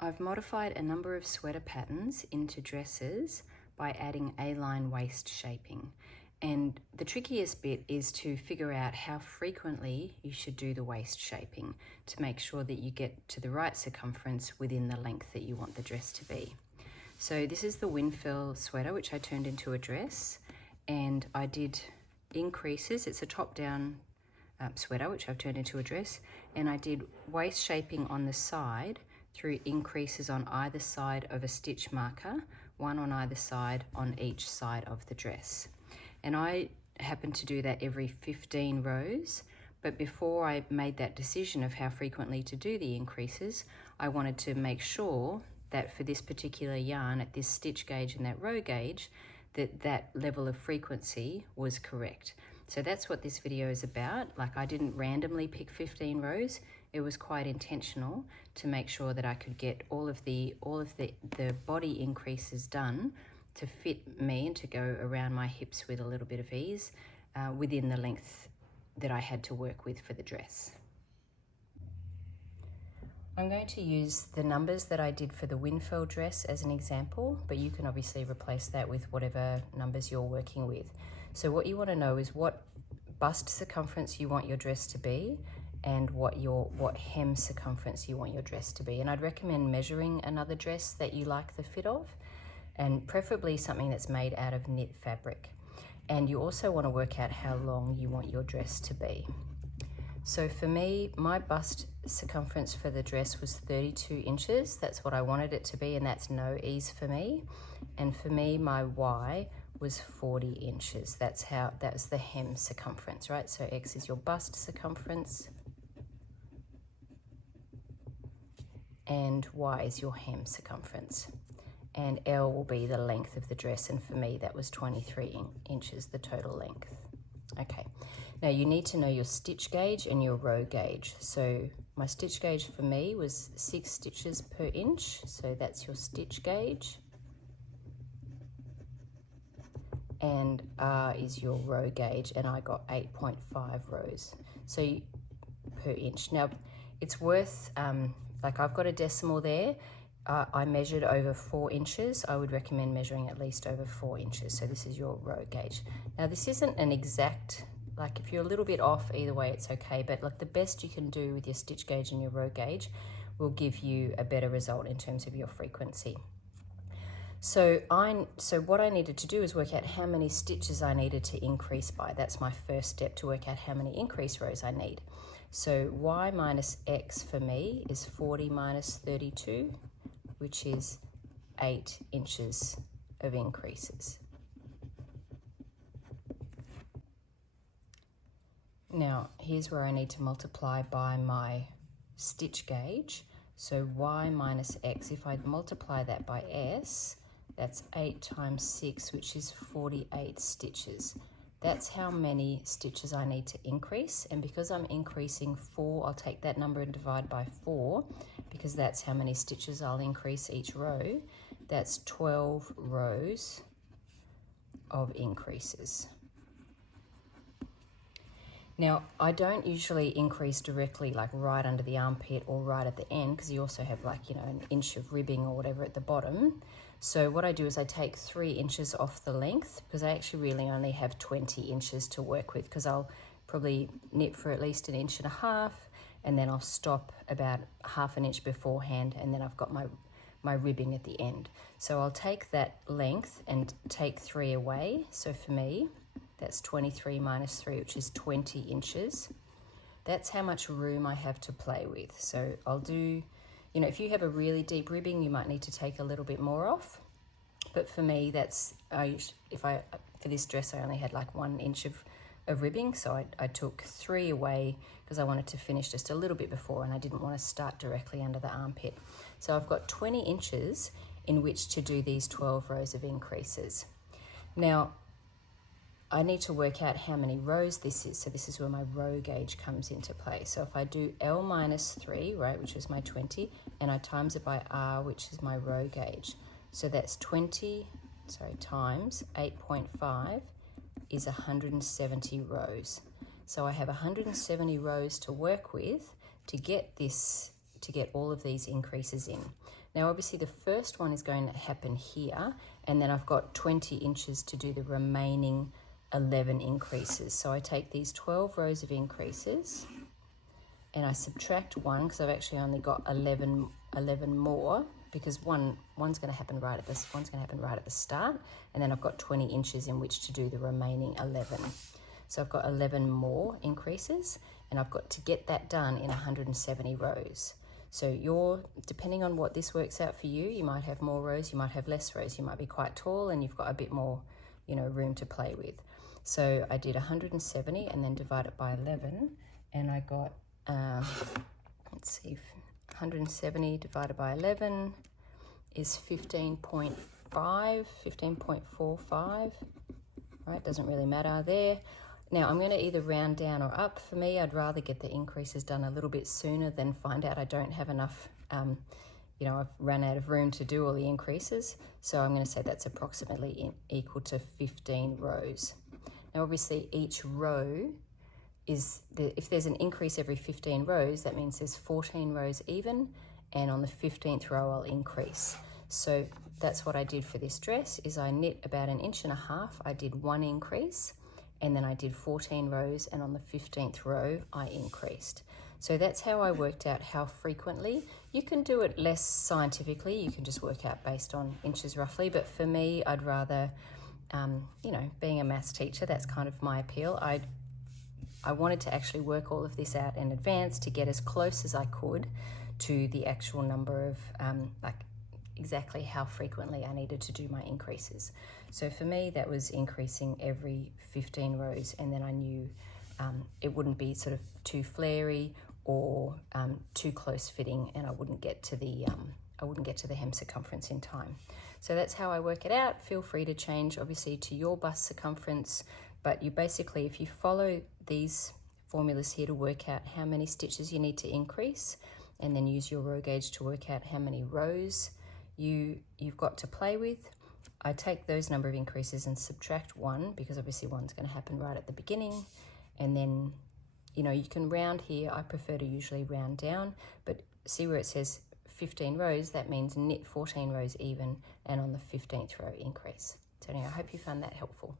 I've modified a number of sweater patterns into dresses by adding A-line waist shaping. And the trickiest bit is to figure out how frequently you should do the waist shaping to make sure that you get to the right circumference within the length that you want the dress to be. So this is the Winfield sweater, which I turned into a dress, and I did increases. It's a top-down sweater, which I've turned into a dress, and I did waist shaping on the side through increases on either side of a stitch marker, one on either side on each side of the dress. And I happen to do that every 15 rows, but before I made that decision of how frequently to do the increases, I wanted to make sure that for this particular yarn at this stitch gauge and that row gauge, that level of frequency was correct. So that's what this video is about. Like, I didn't randomly pick 15 rows. It was quite intentional to make sure that I could get all of the body increases done to fit me and to go around my hips with a little bit of ease within the length that I had to work with for the dress. I'm going to use the numbers that I did for the Winfield dress as an example, but you can obviously replace that with whatever numbers you're working with. So what you want to know is what bust circumference you want your dress to be and what hem circumference you want your dress to be. And I'd recommend measuring another dress that you like the fit of, and preferably something that's made out of knit fabric. And you also want to work out how long you want your dress to be. So for me, my bust circumference for the dress was 32 inches. That's what I wanted it to be, and that's no ease for me. And for me, my Y was 40 inches. That was the hem circumference, right? So X is your bust circumference, and Y is your hem circumference. And L will be the length of the dress, and for me that was 23 inches, the total length. Okay, now you need to know your stitch gauge and your row gauge. So my stitch gauge for me was 6 stitches per inch, so that's your stitch gauge. And R is your row gauge, and I got 8.5 rows per inch. Now it's worth, like I've got a decimal there. I measured over 4 inches. I would recommend measuring at least over 4 inches. So this is your row gauge. Now this isn't an exact, like if you're a little bit off, either way it's okay, but like the best you can do with your stitch gauge and your row gauge will give you a better result in terms of your frequency. So what I needed to do is work out how many stitches I needed to increase by. That's my first step, to work out how many increase rows I need. So Y minus X for me is 40 minus 32, which is 8 inches of increases. Now, here's where I need to multiply by my stitch gauge. So Y minus X, if I multiply that by S, that's 8 times 6, which is 48 stitches. That's how many stitches I need to increase. And because I'm increasing 4, I'll take that number and divide by 4, because that's how many stitches I'll increase each row. That's 12 rows of increases. Now, I don't usually increase directly, like right under the armpit or right at the end, because you also have like, you know, an inch of ribbing or whatever at the bottom. So what I do is I take 3 inches off the length, because I actually really only have 20 inches to work with, because I'll probably knit for at least 1.5 inches, and then I'll stop about 1/2 inch beforehand, and then I've got my ribbing at the end. So I'll take that length and take 3 away. So for me, that's 23 minus 3, which is 20 inches. That's how much room I have to play with. So I'll do, you know, if you have a really deep ribbing, you might need to take a little bit more off. But for me, that's, for this dress, I only had like 1 inch of ribbing. So I took 3 away because I wanted to finish just a little bit before, and I didn't want to start directly under the armpit. So I've got 20 inches in which to do these 12 rows of increases. Now, I need to work out how many rows this is. So this is where my row gauge comes into play. So if I do L minus 3, right, which is my 20, and I times it by R, which is my row gauge. So that's times 8.5 is 170 rows. So I have 170 rows to work with to get all of these increases in. Now obviously the first one is going to happen here, and then I've got 20 inches to do the remaining 11 increases. So I take these 12 rows of increases and I subtract 1 because I've actually only got 11 more, because one's going to happen right at the start, and then I've got 20 inches in which to do the remaining 11. So I've got 11 more increases, and I've got to get that done in 170 rows. So depending on what this works out for you, you might have more rows, you might have less rows, you might be quite tall and you've got a bit more, room to play with. So I did 170 and then divide it by 11, and I got, let's see, 170 divided by 11 is 15.5, 15.45, right? Doesn't really matter there. Now I'm going to either round down or up. For me, I'd rather get the increases done a little bit sooner than find out I don't have enough, I've run out of room to do all the increases. So I'm going to say that's approximately equal to 15 rows. Now obviously each row if there's an increase every 15 rows, that means there's 14 rows even, and on the 15th row I'll increase. So that's what I did for this dress, is I knit about 1.5 inches. I did 1 increase, and then I did 14 rows, and on the 15th row I increased. So that's how I worked out how frequently. You can do it less scientifically, you can just work out based on inches roughly, but for me, I'd rather, being a maths teacher, that's kind of my appeal. I wanted to actually work all of this out in advance to get as close as I could to the actual number of, exactly how frequently I needed to do my increases. So for me, that was increasing every 15 rows, and then I knew it wouldn't be sort of too flary or too close fitting, and I wouldn't get to the hem circumference in time. So that's how I work it out. Feel free to change, obviously, to your bust circumference, but you basically, if you follow these formulas here to work out how many stitches you need to increase, and then use your row gauge to work out how many rows you've got to play with. I take those number of increases and subtract 1, because obviously 1's going to happen right at the beginning, and then you can round here. I prefer to usually round down, but see where it says 15 rows, that means knit 14 rows even, and on the 15th row increase. So anyway, I hope you found that helpful.